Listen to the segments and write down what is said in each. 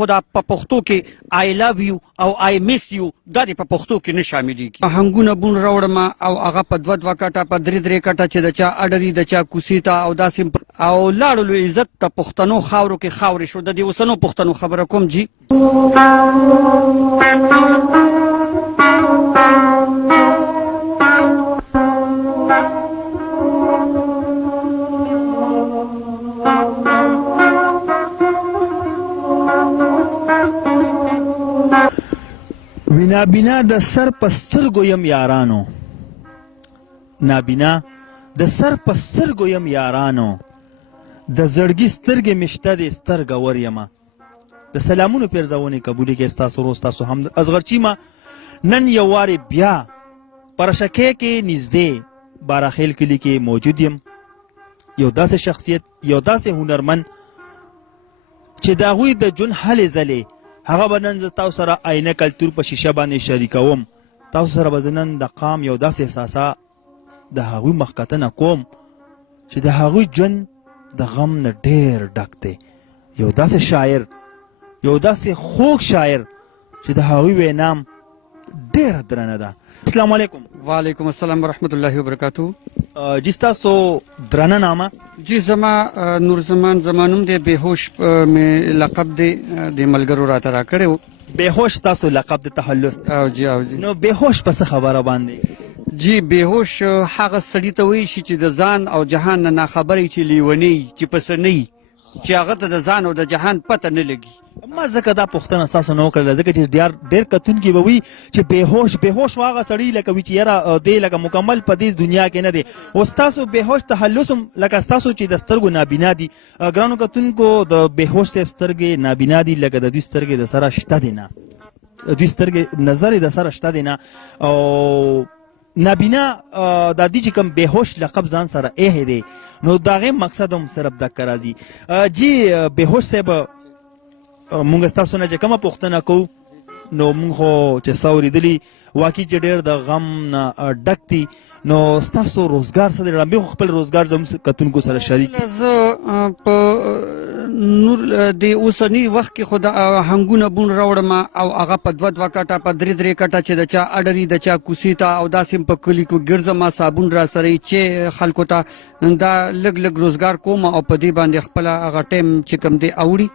خو دا په پښتو کې آی لو یو او آی میس یو دا دې په پښتو کې نه شاملېږي. آهنګونه بون راوړم او هغه په 2 کټه په 3 کټه چې د چا اډري د چا کوسې ته او داسې او لاړلو عزت ته پښتنو خاورو کې خاورې شو. د دې اوسنو پښتنو خبره کوم جی. نابینا د سر په سترګو یم یارانو، نابینا د سر په سترګو یم یارانو، د زړګي سترګې مې شته دي سترګه ور یمه. د سلامونو پیرزونې قبولې کې ستاسو روز تاسو هم اصغرچی ما نن یو وارې بیا پرشکې کې نږدې باراخیل کلي کې موجود یم. یو داسې شخصیت، یو داسې هنرمند چې د هغوی د ژوند هلې ځلې هغه به نن زه تاسو سره آینه کلتور په شیشه باندې شریکوم. تاسو سره به زه نن د قام یو داسې احساسات د هغوی مخکتنه کوم چې د هغوی ژوند د غم نه ډېر ډک دی. یو داسې شاعر، یو داسې خوږ شاعر چې د هغوی وینام ډېره درنه ده. السلام علیکم. وعلیکم السلام ورحمت الله وبرکاتو. جی ستاسو درنه نامه؟ جی زما نور زمان زمانوم دی، بهوش مې لقب دی، د ملګرو راته راکړی و. بهوش ستاسو لقب د تخلص دی؟ او جی او جی. نو بهوش په څه خبره باندې؟ جی بهوش هغه سړي ته وایي شي چې د ځان او جهان نه ناخبره چې لیونی چې پسه نه وي، چې هغه ته د ځان او د جهان پته نه لګي. ما ځکه دا پوښتنه ستاسو نه وکړله ځکه چې ډېر کتونکي به وي چې بهوش و هغه سړی لکه وي چې یاره دی لکه مکمل په دې دنیا کې نه دی. او ستاسو بهوش تخلص هم لکه ستاسو چې د سترګو نابینا دي، ګرانو کتونکو د بهوش صاحب سترګې نابینا دي لکه د دوی سترګې د سره شته دي نه، دوی سترګې نظر د سره شته دي نه. او نابینا د دې چې کوم بهوش لقب ځان سره ایښی دی نو د هغې مقصد هم صرف دکه راځي. جی بهوش صاحب مونږ ستاسو نه چې کومه پوښتنه کوو نو مونږ خو چې څه اورېدلي واقعي چې ډېر د غم نه ډک دي، نو ستاسو روزګار څه دی؟ ړمبې خو خپل روزګار زموږ کتونکو سره شریک. زه په نور د اوسني وخت کې خو د آهنګونه بون راوړم او هغه په 2 کټه په 3 کټه چې د چا اډري د چا کوسې ته او داسې په کلي کې ګرځم، صابون را سره چې خلکو ته دا لږ روزګار کوم او په دې باندې خپل هغه ټایم چې کوم دی اوړي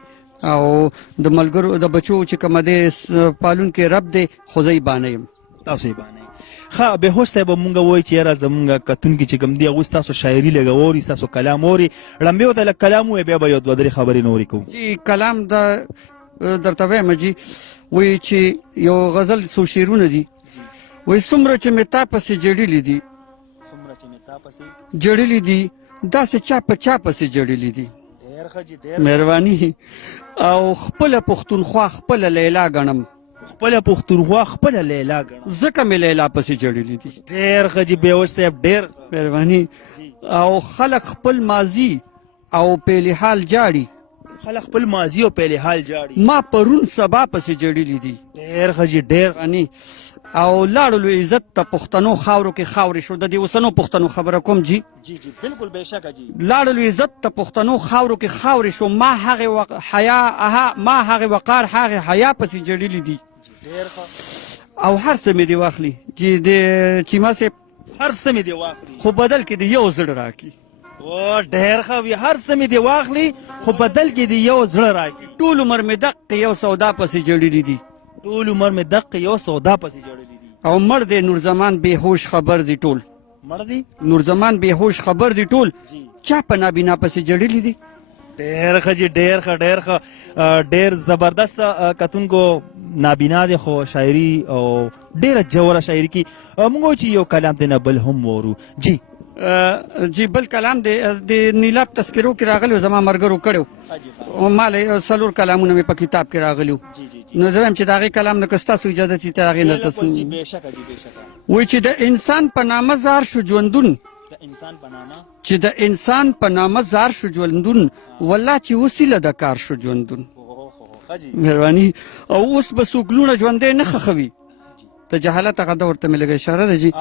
او د ملګرو د بچو چې کوم دی پالون کې رب دی خو زه یې بانه یم. تاسو یې بانه یئ. ښه بهوش صاحب مونږ وایي چې یاره زمونږ کتونکي چې کوم دي هغوی ستاسو شاعري لږه اوري، ستاسو کلام اوري، ړمبې ورته لږ کلام ووایي بیا به یو 2-3 خبرې نورې کوو. جی کلام د درته وایم جی، وایي چې یو غزل څو شعرونه دي، وایي څومره چې مې تا پسې جړلي دي، څومره چې مې تا پسې جړلي دي داسې چا په چا پسې جړلي دي. ډېر ښه جي، ډېر مهرباني. او خپله پښتونخوا خپله لیلا ګڼم، خپله پښتونخوا خپله لیلا ګڼم، ځکه مې لیلا پسې جړلي دي. ډېر ښه جي بهوش صاحب، ډېر مهرباني. او خلک خپل ماضي او پیل حال جاړي، خلک خپل ماضي او پیل حال جاړي، ما پرون سبا پسې جړلي دي. ډېر ښه جي، ډېر. او لاړلو عزت ته پښتنو خاورو کې خاورې شو. د دې اوسنو پښتنو خبره کوم جی. جی جی بالکل بېشکه جی. لاړلو عزت ته پښتنو خاورو کې خاورې شو، ما هغې حیا ما هغې وقار هغې حیا پسې جړلي دي. ډېر ښه. او هر څه مې دې واخلي چې د چیما صاحب، هر څه مې دې واخلي خو بدل کې دې یو زړه راکړي. او ډېر ښه وي، هر څه مې دې واخلي خو بدل کې دې یو زړه راکړي. ټول عمر مې دقې یو سودا پسې جړلي دي، ټول عمر مې دقې یو سودا پسې جړلي دي. او مړ دی نور زمان بېهوش خبر دی ټول، مړ دی نور زمان بېهوش خبر دی ټول، چا په نابینا پسې جړلي دي. ډېر ښه جي، ډېر ښه، ډېر ښه، ډېر زبردست کتونکو نابینا دی خو شاعري او ډېره جوړه شاعري کې موږ وایو چې یو کلام دی نه بل هم وورو. جی جی بل کلام د نیلاب تذکرو کې راغلی زما ملګرو کړی و، ما 4 کلامونه مې په کتاب کې راغلي وو. نو زه وایم چې د هغې کلام نه که ستاسو اجازه چې تر هغې نه وایي چې د انسان په نامه زار شو ژوندون، چې د انسان په نامه زار شو ژوندون، والله چې وسیله د کار شو ژوندون. مهرباني. او اوس به څوک لوڼه ژوندی نه ښخوي، ته جهالت هغه ده ورته مې لږه اشاره ده جي.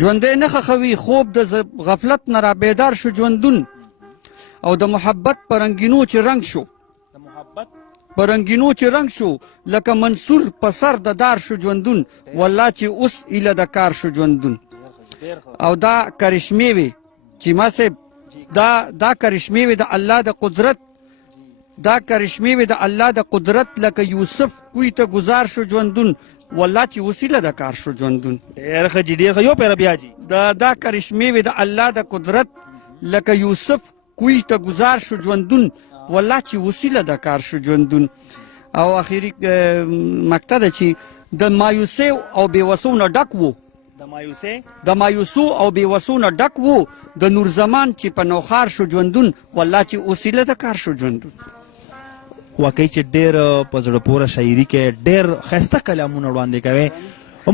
ژوندی نه ښخوي، خوب د غفلت نه را بیدار شو ژوندون، او د محبت په رنګینو چې رنګ شو، په رنګینو چې رنګ شو لکه منصور په سر د دار شو ژوندون والله چې اوس ایله د کار شو ژوندون او دا کرشمې وي چې ما صاحب دا کرشمې وي د الله د قدرت دا کرشمې وي د الله د قدرت لکه یوسف کوی ته گزار شو ژوندون والله چې اوس ایله د کار شو ژوندون ډېر ښه جي ډېر ښه یو پیره بیا جي دا کرشمې وي د الله د قدرت لکه یوسف کوی ته گزار شو ژوندون والله چې وسیله د کار شو ژوندون او اخیری مقطع ده چې د مایوسۍ او بېوسو نه ډک وو د مایوسو او بېوسو نه ډک وو د نور زمان چې په نوخار شو ژوندون والله چې وسیله د کار شو ژوندون واقعي چې ډېر په زړه پوره شاعري کې ډېر ښایسته کلامونه وړاندې کوي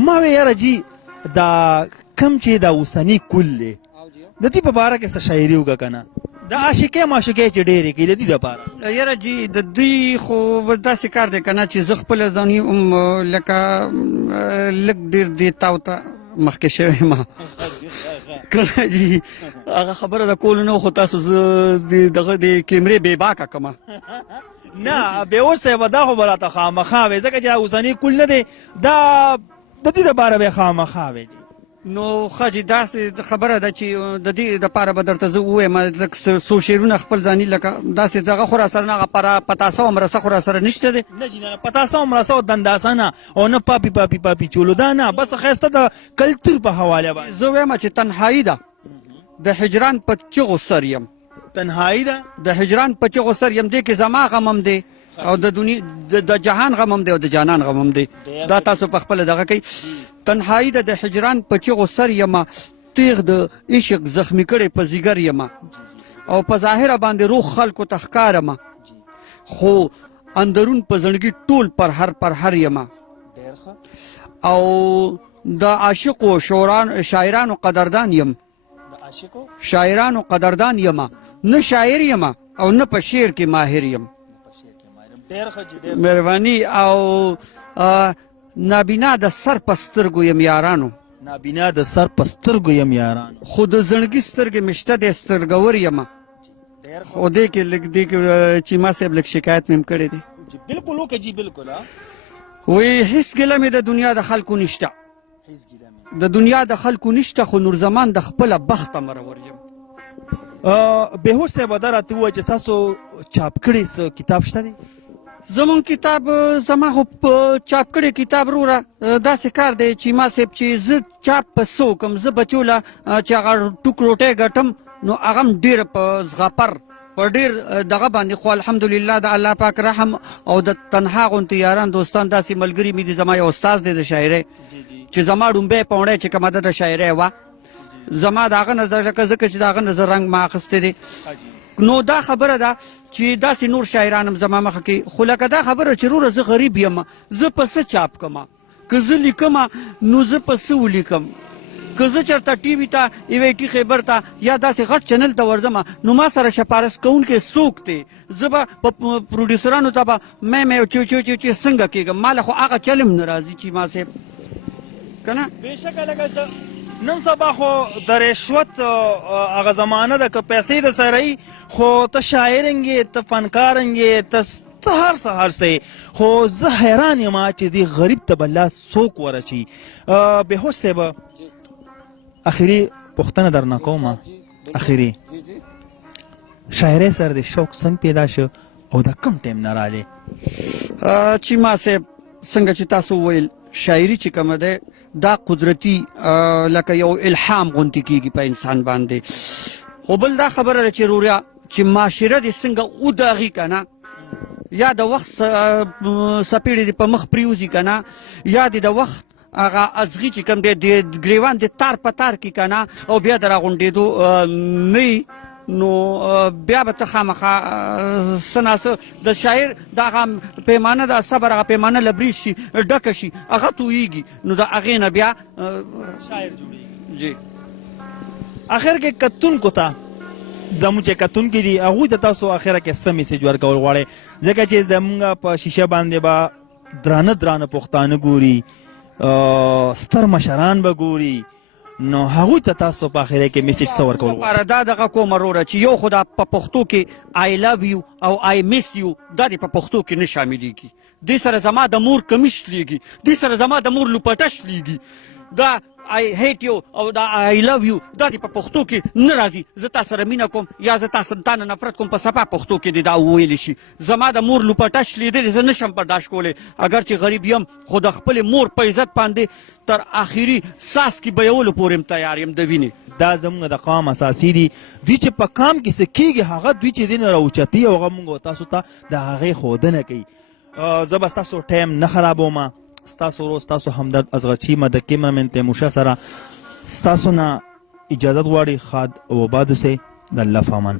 ما وی یاره جي دا کم چې دا اوسني کل دی د دې په باره کې څه شاعري وکړه که نه د عاشقۍ معاشقۍ چې ډېرې کوي د دې دپاره یاره جي د دوی خو داسې کار دی که نه چې زه خپله ځاني لکه لږ ډېر دې تاو ته مخکې شوی ما کله جي هغه خبره د کولو نه خو تاسو زه دغه د کیمرې بې باکه کړمه نه بېوس صاحبه دا خو به راته خامخا وې ځکه چې دا اوسني کل نه دی دا د دې دپاره به یې خامخا وې نو ښه جي داسې خبره ده چې د دې دپاره به درته زه ووایم لږ څو شعرونه خپل ځاني لکه داسې دغه خو راسره نه هغه پتاسه او مرسه خو راسره نشته دی نه جي نه پتاسه او مرسه او دنداسه نه او نه پاپي چولو دا نه بس ښایسته د کلتور په حواله باندې زه وایم چې تنهایي ده د هجران په چغو سر یم تنهایی ده د هجران په چغو سر یم دی کې زما غمم دی او د جهان غمم دی او د جانان غمم دی دا تاسو په خپله دغه کوي تنهایی ده د هجران په چغو سر یمه تیغ د عشق زخمی کړی په ځیګر یمه او په ظاهره باندې روح خلکو ته ښکارمه خو اندرون په زړګي ټول پر هر یمه او د عاشقو شاعرانو قدردان یم شاعرانو قدردان یمه نه شاعر یمه او نه په شعر کې ماهر یم مهرباني او نابینا د سر په سترګو یم یارانو نابینا د سر په سترګو یم یارانو خو د زړګي سترګې مې شته دی سترګور یمه خو دې کې لږ دې کې چې ما صاحب لږ شکایت مې هم کړی دی بالکل وکړه جي بالکل وایي هېڅ ګیله مې د دنیا د خلکو نشته د دنیا د خلکو نشته خو نور زمان د خپله بخته مرور یم بهوش صاحبه دا راته ووایه چې ستاسو چاپ کړی څه کتاب شته دی زمون کتاب زما خو چاپ کړی کتاب وروره داسې کار دی چې ما صاحب چې زه چاپ په څه وکړم زه بچوله چې هغه ټوک روټۍ ګټم نو هغه هم ډېر په زغپر په ډېر دغه باندې خو الحمدلله د الله پاک رحم او د تنها غوندې یاران دوستان داسې ملګري مې دي زما یو استاد دی د شاعرۍ چې زما ډومبی پاوڼی چې کومه ده د شاعرۍ وه زما د هغه نظر لکه ځکه چې د هغه نظر رنګ ما اخیستی دی نو دا خبره ده چې داسې نور شاعران هم زما مخه کې خو لکه دا خبره چې وروره زه غریب یم زه په څه چاپ کړم که زه لیکم نو زه په څه ولیکم که زه چېرته ټي وي ته ایویټي خیبر ته یا داسې غټ چینل ته ورځم نو ما سره شپارس کوونکی څوک دی زه به په پروډیوسرانو ته به مې چې څنګه کېږم ما له خو هغه چل هم نه راځي چې ما صاحب که نه بېشکه لکه نن سبا خو د رشوت هغه زمانه ده که پیسې د سره خو ته شاعرنګې ته فنکارنګې ته هر څه خو زه حیران یم چې دې غریب ته به لاس څوک ورچي بهوش صاحبه اخري پوښتنه درنه کوم اخري شاعرۍ سره د شوق څنګه پیدا شو او د کم ټایم نه رالی چې ما صاحب څنګه چې تاسو وویل شاعري چې کومه ده دا قدرتي لکه یو الهام غوندې کېږي په انسان باندې خو بل دا خبره ده چې روریا چې معاشره دې څنګه وداغي که نه یا د وخت څپېړې دې په مخ پرېوځي که نه یا دې د وخت هغه ازغي چې کوم دی د ګریوان د تار په تار کې که نه او بیا د راغونډېدو نه نو بیا به ته خامخا څه ناڅه د شاعر دغه پیمانه د صبر هغه پیمانه له برید شي ډکه شي هغه تویږي نو د هغې نه بیا شاعر جوړېږي جی اخر کې کتونکو ته زموږ چې کتونکي دي هغوی ته تاسو اخره کې څه میسیج ورکول غواړئ ځکه چې زموږ په شیشه باندې به درانه پښتانه ګوري ستر مشران به ګوري نو هغوی ته تاسو په اخره کې میسج څه ورکول غواړئ؟ لپاره دا دغه کوم وروره چې یو خو دا په پښتو کې آی لو یو او آی میس یو دا دې په پښتو کې نه شاملېږي. دې سره زما د مور کمیش لیږي، دې سره زما د مور لوپټش لیږي. دا آی هیټ یو او دا آی لو یو دا دې په پښتو کې نه راځي. زه تا سره مینه کوم یا زه تا نه نفرت کوم په صفا پښتو کې دې دا وویلی شي. زما د مور لوپټش لیدلې زه نشم برداشت کولی، اگر چې غریب یم خو د خپلې مور په عزت باندې تر آخري ساس کې بیولو پورې م تیار یم د وینې. دا زموږ د قام اساسي دي. دوی چې په قام کې څه کېږي هغه دوی چې دی نه راوچتي او هغه موږ تاسو ته د هغې ښودنه کوي. زه به ستاسو ټایم نه خرابوم. ستاسو ورور ستاسو همدرد اصغرچی د کیمرمین تیموشه سره ستاسو نه اجازت غواړي. خاد و باد اوسئ. د الله په امان.